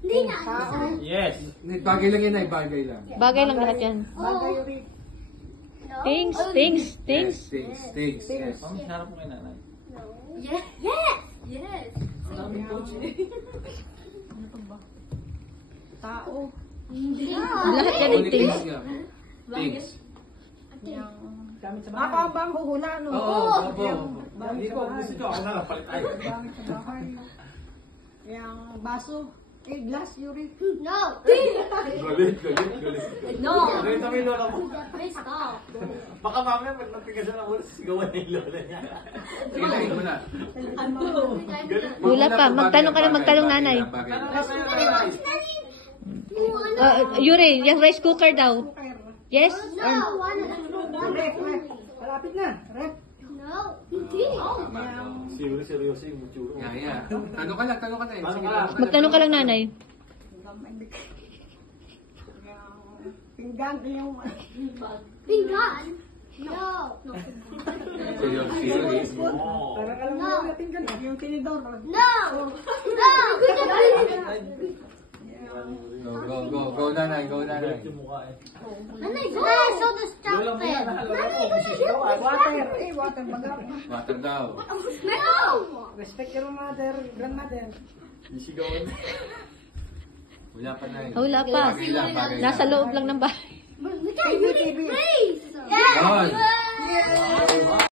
Hindi na. Yes. Bagay lang yan ay bagay lang. Bagay lang lahat yan. Oh. Things. Yes, things. Yes. Mami, harap mo kay nanay. Yes. Yes. Yes. Tao. Hindi. Lahat yan ay Only things. nga. Things. Ako ang bang huhula, no? Opo. Hindi ko, gusto ko. Ako na lang, palit tayo. Gamit sa bahay. Yung baso. Glass, Yuri. No. Galit. No. Ganito mo yung lola mo. Please stop. Baka mamaya, pag nagtigasan ng ulo, sigawan na yung lola niya. Sige na, ikaw na. Wala pa. Magtanong ka na, magtanong nanay. Bagay Ano lang. sa iyo, nanay? Yuri, yung rice cooker daw. Yes? No. Rep. Malapit na. Rep. No. Hindi. Tama. Seryoso yung mutsuro. Yeah. Tanong ka lang eh. Tanong Sige, ka. Magtanong ka lang nanay. Pinggan yung... Pinggan. No. Seryoso. Para ka lang na pinggan. Yung tinidor. No. No. Go, nanay. Yung mukha eh. Nanay, I saw this Lola mo yan, chocolate. lola mo, musisigawan. Water baga. Water daw. No. Respect your mother, grandmother. Sisigawan. Wala pa na eh. Wala pa. Bagay lang. Nasa loob lang ng bahay. We can't do this, please. Yes. Yun.